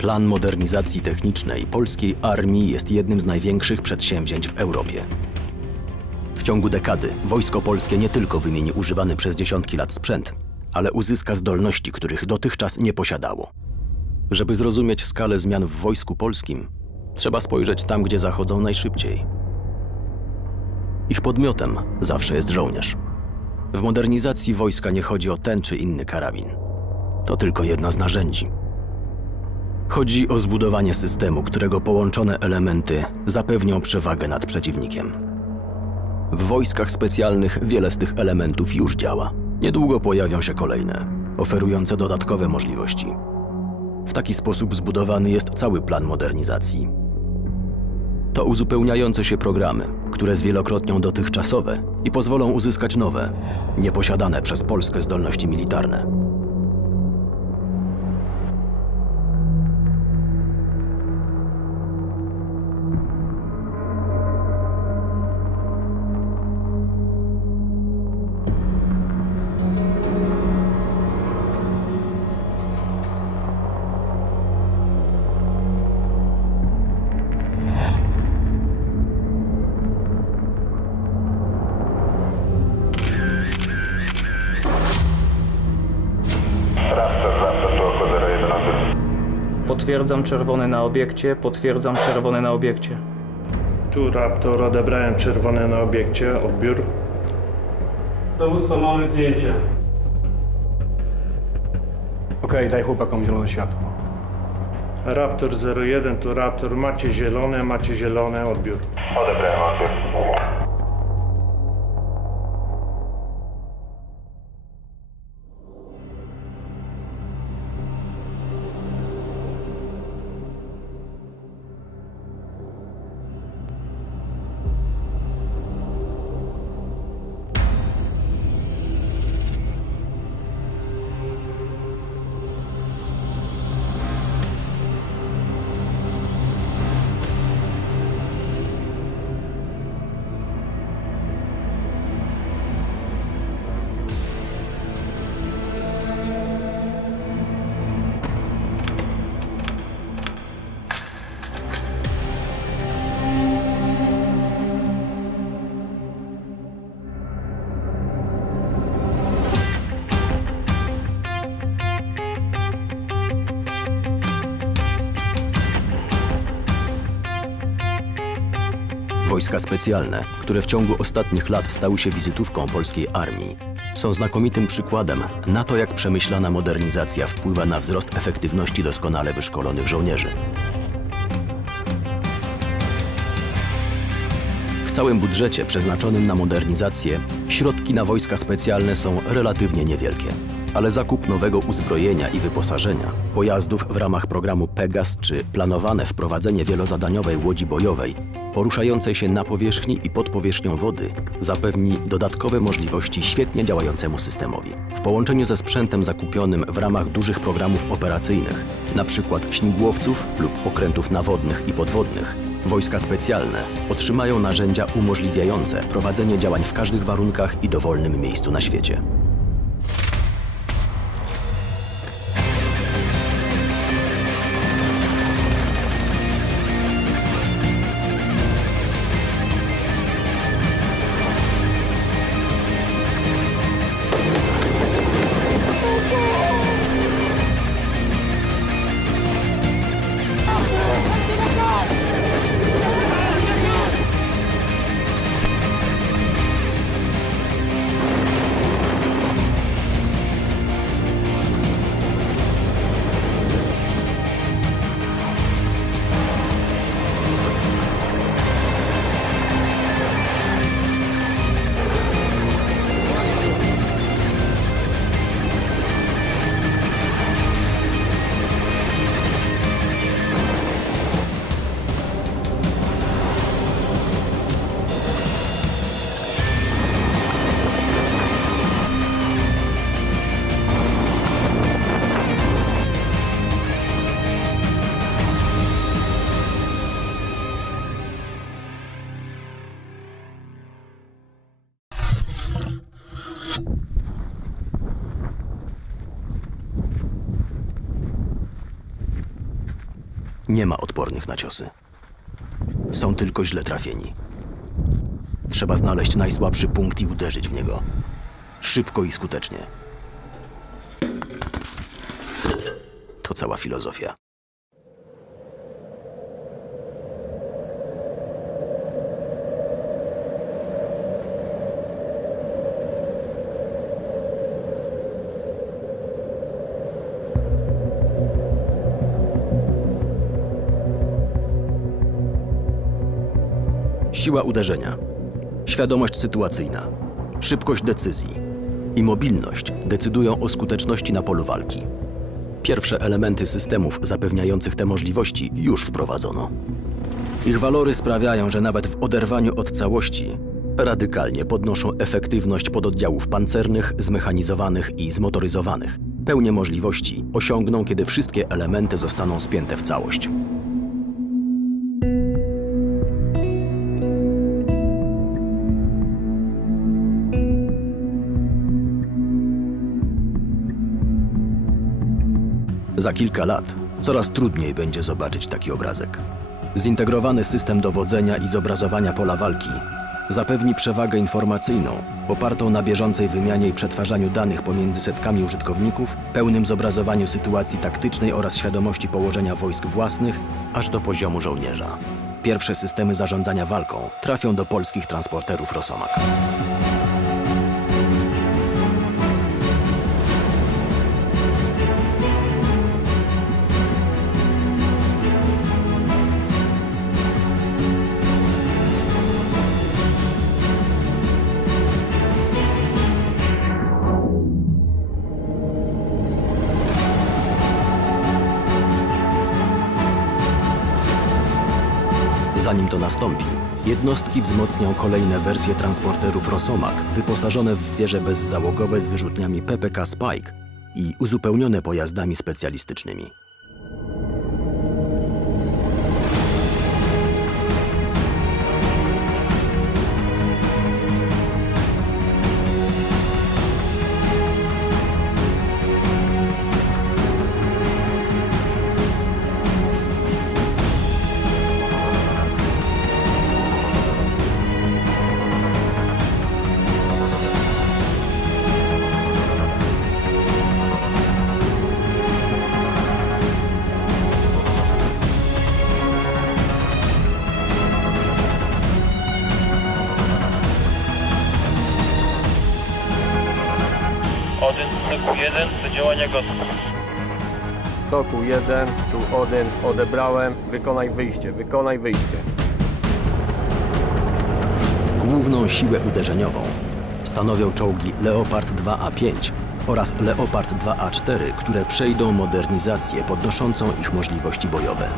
Plan modernizacji technicznej polskiej armii jest jednym z największych przedsięwzięć w Europie. W ciągu dekady wojsko polskie nie tylko wymieni używany przez dziesiątki lat sprzęt, ale uzyska zdolności, których dotychczas nie posiadało. Żeby zrozumieć skalę zmian w wojsku polskim, trzeba spojrzeć tam, gdzie zachodzą najszybciej. Ich podmiotem zawsze jest żołnierz. W modernizacji wojska nie chodzi o ten czy inny karabin. To tylko jedno z narzędzi. Chodzi o zbudowanie systemu, którego połączone elementy zapewnią przewagę nad przeciwnikiem. W wojskach specjalnych wiele z tych elementów już działa. Niedługo pojawią się kolejne, oferujące dodatkowe możliwości. W taki sposób zbudowany jest cały plan modernizacji. To uzupełniające się programy, które zwielokrotnią dotychczasowe i pozwolą uzyskać nowe, nieposiadane przez Polskę zdolności militarne. Potwierdzam czerwony na obiekcie, potwierdzam czerwony na obiekcie. Tu Raptor, odebrałem czerwone na obiekcie, odbiór. Dowódco, mamy zdjęcie. Okej, daj chłopakom zielone światło. Raptor 01, tu Raptor, macie zielone, macie zielone, odbiór. Odebrałem odbiór. Wojska specjalne, które w ciągu ostatnich lat stały się wizytówką polskiej armii, są znakomitym przykładem na to, jak przemyślana modernizacja wpływa na wzrost efektywności doskonale wyszkolonych żołnierzy. W całym budżecie przeznaczonym na modernizację środki na wojska specjalne są relatywnie niewielkie. Ale zakup nowego uzbrojenia i wyposażenia, pojazdów w ramach programu Pegas czy planowane wprowadzenie wielozadaniowej łodzi bojowej poruszającej się na powierzchni i pod powierzchnią wody zapewni dodatkowe możliwości świetnie działającemu systemowi. W połączeniu ze sprzętem zakupionym w ramach dużych programów operacyjnych, np. śmigłowców lub okrętów nawodnych i podwodnych, Wojska specjalne otrzymają narzędzia umożliwiające prowadzenie działań w każdych warunkach i dowolnym miejscu na świecie. Nie ma odpornych na ciosy. Są tylko źle trafieni. Trzeba znaleźć najsłabszy punkt i uderzyć w niego. Szybko i skutecznie. To cała filozofia. Siła uderzenia, świadomość sytuacyjna, szybkość decyzji i mobilność decydują o skuteczności na polu walki. Pierwsze elementy systemów zapewniających te możliwości już wprowadzono. Ich walory sprawiają, że nawet w oderwaniu od całości radykalnie podnoszą efektywność pododdziałów pancernych, zmechanizowanych i zmotoryzowanych. Pełnię możliwości osiągną, kiedy wszystkie elementy zostaną spięte w całość. Za kilka lat coraz trudniej będzie zobaczyć taki obrazek. Zintegrowany system dowodzenia i zobrazowania pola walki zapewni przewagę informacyjną opartą na bieżącej wymianie i przetwarzaniu danych pomiędzy setkami użytkowników, pełnym zobrazowaniu sytuacji taktycznej oraz świadomości położenia wojsk własnych aż do poziomu żołnierza. Pierwsze systemy zarządzania walką trafią do polskich transporterów Rosomak. Zanim to nastąpi, jednostki wzmocnią kolejne wersje transporterów Rosomak, wyposażone w wieże bezzałogowe z wyrzutniami PPK Spike i uzupełnione pojazdami specjalistycznymi. Soku 1, tu Odyn, odebrałem, wykonaj wyjście, wykonaj wyjście. Główną siłę uderzeniową stanowią czołgi Leopard 2A5 oraz Leopard 2A4, które przejdą modernizację podnoszącą ich możliwości bojowe.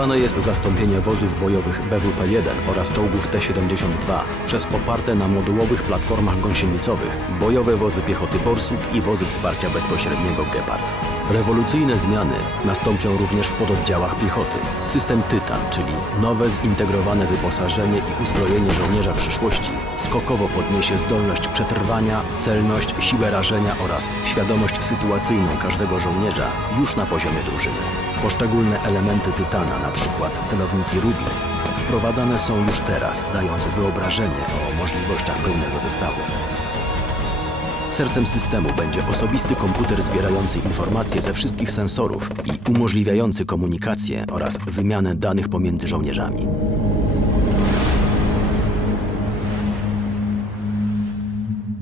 Planowane jest zastąpienie wozów bojowych BWP-1 oraz czołgów T-72 przez oparte na modułowych platformach gąsienicowych bojowe wozy piechoty Borsuk i wozy wsparcia bezpośredniego Gepard. Rewolucyjne zmiany nastąpią również w pododdziałach piechoty. System Tytan, czyli nowe zintegrowane wyposażenie i uzbrojenie żołnierza przyszłości, skokowo podniesie zdolność przetrwania, celność, siłę rażenia oraz świadomość sytuacyjną każdego żołnierza już na poziomie drużyny. Poszczególne elementy Tytana, na przykład celowniki Rubin, wprowadzane są już teraz, dając wyobrażenie o możliwościach pełnego zestawu. Sercem systemu będzie osobisty komputer zbierający informacje ze wszystkich sensorów i umożliwiający komunikację oraz wymianę danych pomiędzy żołnierzami.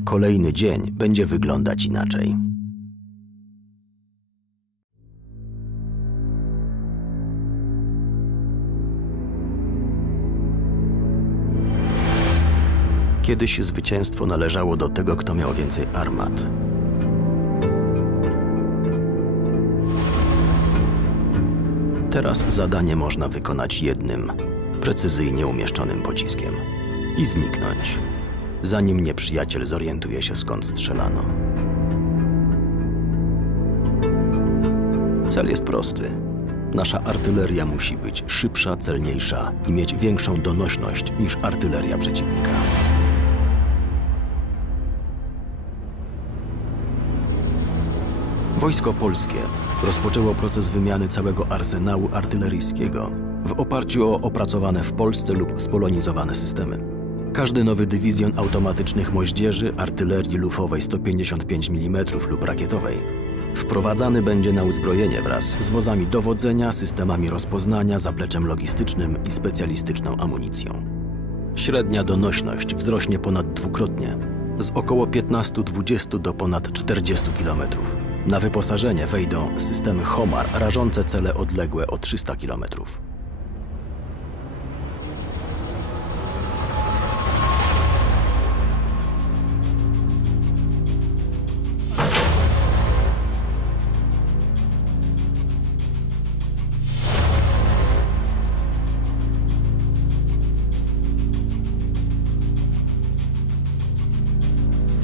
kolejny dzień będzie wyglądać inaczej. Kiedyś zwycięstwo należało do tego, kto miał więcej armat. Teraz zadanie można wykonać jednym, precyzyjnie umieszczonym pociskiem i zniknąć, zanim nieprzyjaciel zorientuje się skąd strzelano. Cel jest prosty. Nasza artyleria musi być szybsza, celniejsza i mieć większą donośność niż artyleria przeciwnika. Wojsko Polskie rozpoczęło proces wymiany całego arsenału artyleryjskiego w oparciu o opracowane w Polsce lub spolonizowane systemy. Każdy nowy dywizjon automatycznych moździerzy artylerii lufowej 155 mm lub rakietowej wprowadzany będzie na uzbrojenie wraz z wozami dowodzenia, systemami rozpoznania, zapleczem logistycznym i specjalistyczną amunicją. Średnia donośność wzrośnie ponad dwukrotnie, z około 15-20 do ponad 40 km. Na wyposażenie wejdą systemy HOMAR rażące cele odległe o 300 km.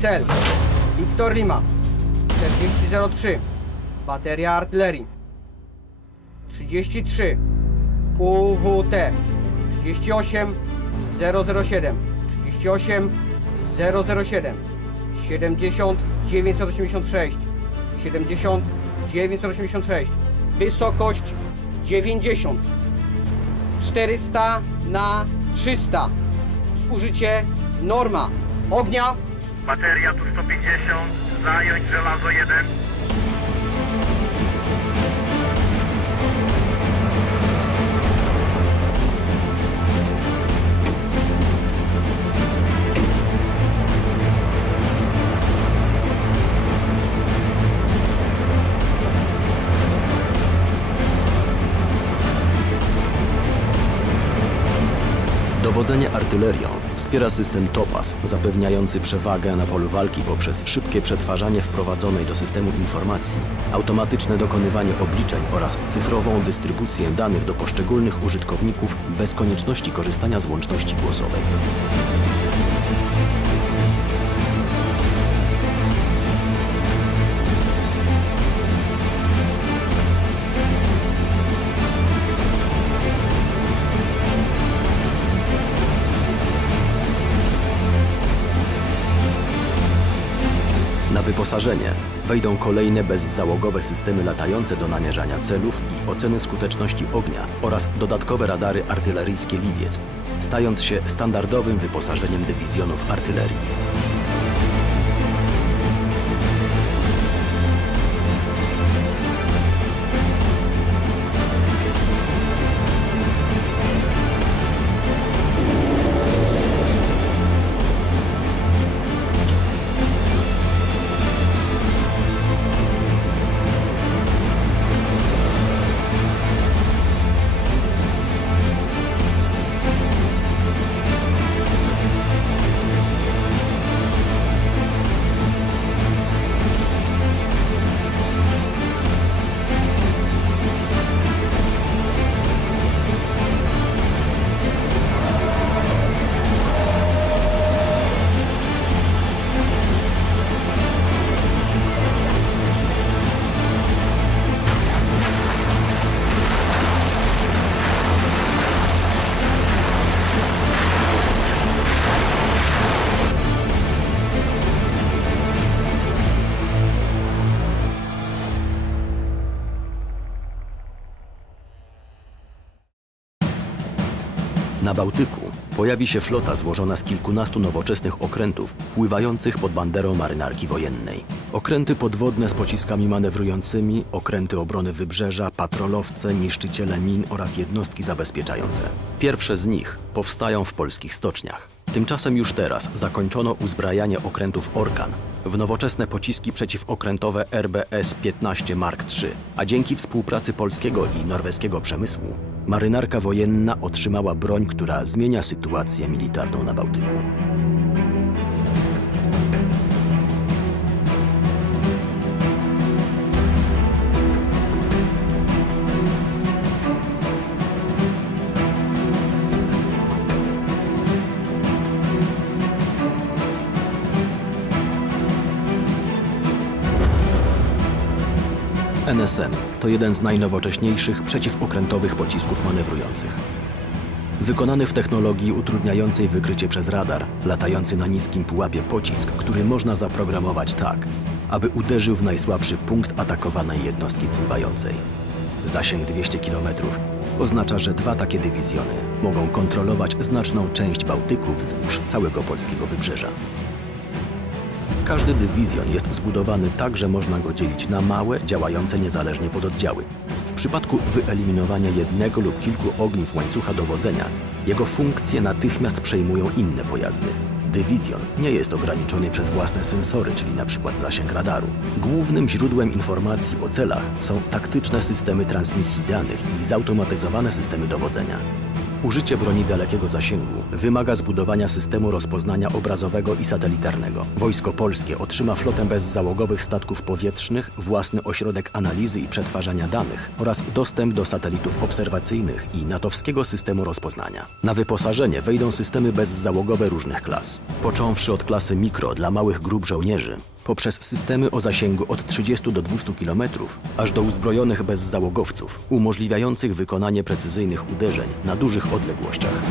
Cel. Wiktor Lima. 4003. Bateria artylerii. 33. UWT. 38 007. 38 007. 70 986. 70 986. Wysokość 90. 400 na 300. Zużycie norma. Ognia Bateria tu 150, zająć żelazo 1. Dowodzenie artylerią wspiera system TOPAS, zapewniający przewagę na polu walki poprzez szybkie przetwarzanie wprowadzonej do systemu informacji, automatyczne dokonywanie obliczeń oraz cyfrową dystrybucję danych do poszczególnych użytkowników bez konieczności korzystania z łączności głosowej. Wyposażenie wejdą kolejne bezzałogowe systemy latające do namierzania celów i oceny skuteczności ognia oraz dodatkowe radary artyleryjskie Liwiec, stając się standardowym wyposażeniem dywizjonów artylerii. Bałtyku pojawi się flota złożona z kilkunastu nowoczesnych okrętów pływających pod banderą marynarki wojennej. Okręty podwodne z pociskami manewrującymi, okręty obrony wybrzeża, patrolowce, niszczyciele min oraz jednostki zabezpieczające. Pierwsze z nich powstają w polskich stoczniach. Tymczasem już teraz zakończono uzbrajanie okrętów Orkan w nowoczesne pociski przeciwokrętowe RBS-15 Mark III, a dzięki współpracy polskiego i norweskiego przemysłu marynarka wojenna otrzymała broń, która zmienia sytuację militarną na Bałtyku. NSM to jeden z najnowocześniejszych przeciwokrętowych pocisków manewrujących. Wykonany w technologii utrudniającej wykrycie przez radar, latający na niskim pułapie pocisk, który można zaprogramować tak, aby uderzył w najsłabszy punkt atakowanej jednostki pływającej. Zasięg 200 km oznacza, że dwa takie dywizjony mogą kontrolować znaczną część Bałtyku wzdłuż całego polskiego wybrzeża. Każdy dywizjon jest zbudowany tak, że można go dzielić na małe, działające niezależnie pododdziały. W przypadku wyeliminowania jednego lub kilku ogniw łańcucha dowodzenia, jego funkcje natychmiast przejmują inne pojazdy. Dywizjon nie jest ograniczony przez własne sensory, czyli np. zasięg radaru. Głównym źródłem informacji o celach są taktyczne systemy transmisji danych i zautomatyzowane systemy dowodzenia. Użycie broni dalekiego zasięgu wymaga zbudowania systemu rozpoznania obrazowego i satelitarnego. Wojsko Polskie otrzyma flotę bezzałogowych statków powietrznych, własny ośrodek analizy i przetwarzania danych oraz dostęp do satelitów obserwacyjnych i natowskiego systemu rozpoznania. Na wyposażenie wejdą systemy bezzałogowe różnych klas. Począwszy od klasy mikro dla małych grup żołnierzy, poprzez systemy o zasięgu od 30 do 200 km, aż do uzbrojonych bezzałogowców, umożliwiających wykonanie precyzyjnych uderzeń na dużych odległościach.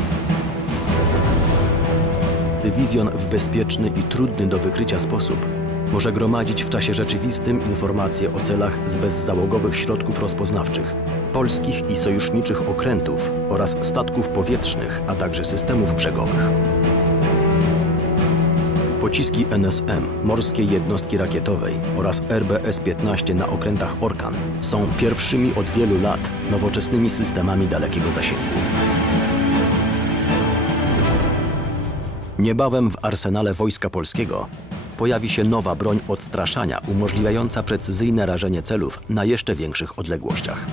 Dywizjon w bezpieczny i trudny do wykrycia sposób może gromadzić w czasie rzeczywistym informacje o celach z bezzałogowych środków rozpoznawczych, polskich i sojuszniczych okrętów oraz statków powietrznych, a także systemów brzegowych. Pociski NSM, Morskiej Jednostki Rakietowej oraz RBS-15 na okrętach Orkan są pierwszymi od wielu lat nowoczesnymi systemami dalekiego zasięgu. Niebawem w arsenale Wojska Polskiego pojawi się nowa broń odstraszania umożliwiająca precyzyjne rażenie celów na jeszcze większych odległościach.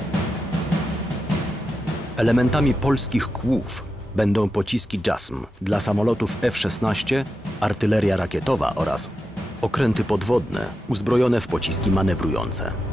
Elementami polskich kłów będą pociski JASM dla samolotów F-16, artyleria rakietowa oraz okręty podwodne uzbrojone w pociski manewrujące.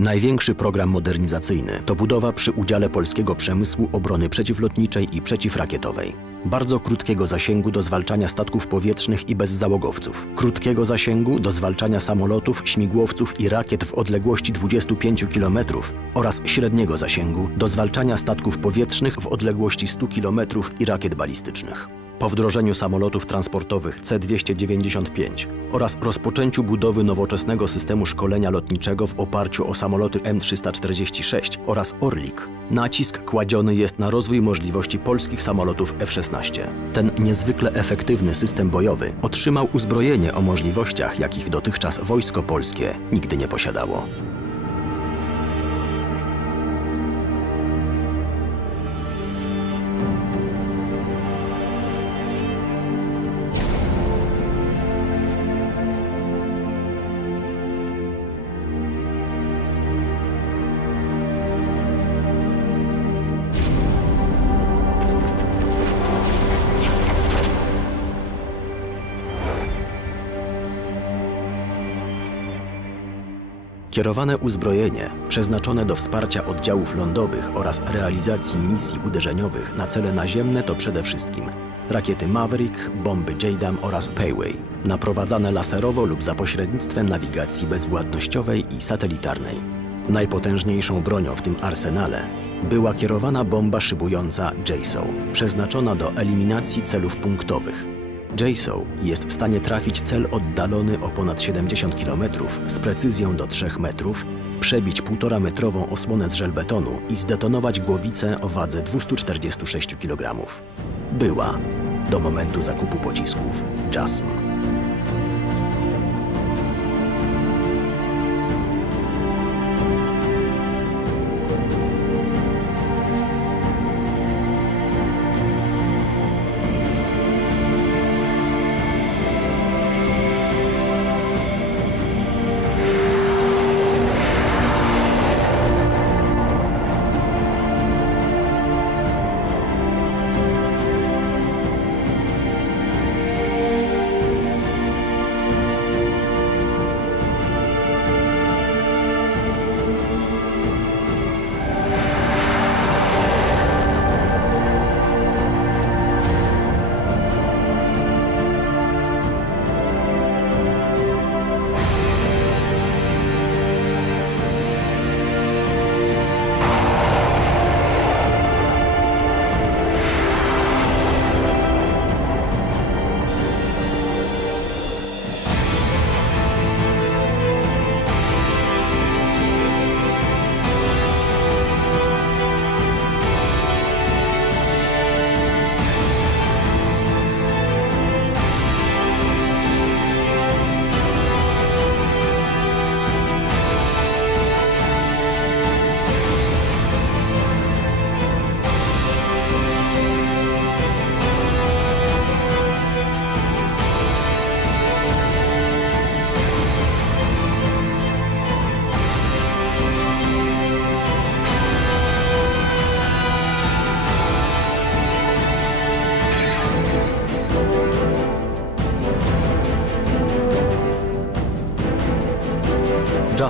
Największy program modernizacyjny to budowa przy udziale polskiego przemysłu obrony przeciwlotniczej i przeciwrakietowej. Bardzo krótkiego zasięgu do zwalczania statków powietrznych i bezzałogowców. Krótkiego zasięgu do zwalczania samolotów, śmigłowców i rakiet w odległości 25 km oraz średniego zasięgu do zwalczania statków powietrznych w odległości 100 km i rakiet balistycznych. Po wdrożeniu samolotów transportowych C-295 oraz rozpoczęciu budowy nowoczesnego systemu szkolenia lotniczego w oparciu o samoloty M346 oraz Orlik, nacisk kładziony jest na rozwój możliwości polskich samolotów F-16. Ten niezwykle efektywny system bojowy otrzymał uzbrojenie o możliwościach, jakich dotychczas Wojsko Polskie nigdy nie posiadało. Kierowane uzbrojenie, przeznaczone do wsparcia oddziałów lądowych oraz realizacji misji uderzeniowych na cele naziemne to przede wszystkim rakiety Maverick, bomby JDAM oraz Payway, naprowadzane laserowo lub za pośrednictwem nawigacji bezwładnościowej i satelitarnej. Najpotężniejszą bronią w tym arsenale była kierowana bomba szybująca JSOW, przeznaczona do eliminacji celów punktowych, JSOW jest w stanie trafić cel oddalony o ponad 70 km z precyzją do 3 metrów, przebić 1,5 metrową osłonę z żelbetonu i zdetonować głowicę o wadze 246 kg. Była do momentu zakupu pocisków JASM.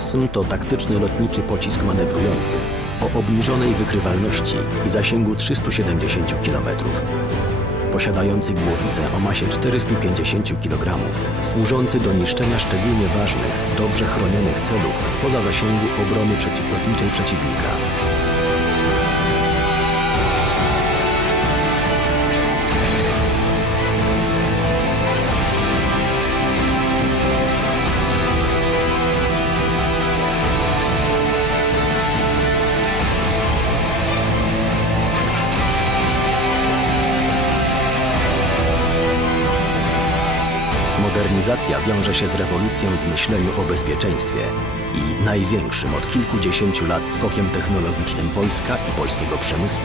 JASM to taktyczny lotniczy pocisk manewrujący o obniżonej wykrywalności i zasięgu 370 km. Posiadający głowicę o masie 450 kg, służący do niszczenia szczególnie ważnych, dobrze chronionych celów spoza zasięgu obrony przeciwlotniczej przeciwnika. Modernizacja wiąże się z rewolucją w myśleniu o bezpieczeństwie i największym od kilkudziesięciu lat skokiem technologicznym wojska i polskiego przemysłu,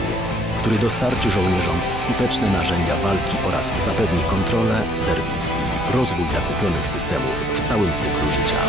który dostarczy żołnierzom skuteczne narzędzia walki oraz zapewni kontrolę, serwis i rozwój zakupionych systemów w całym cyklu życia.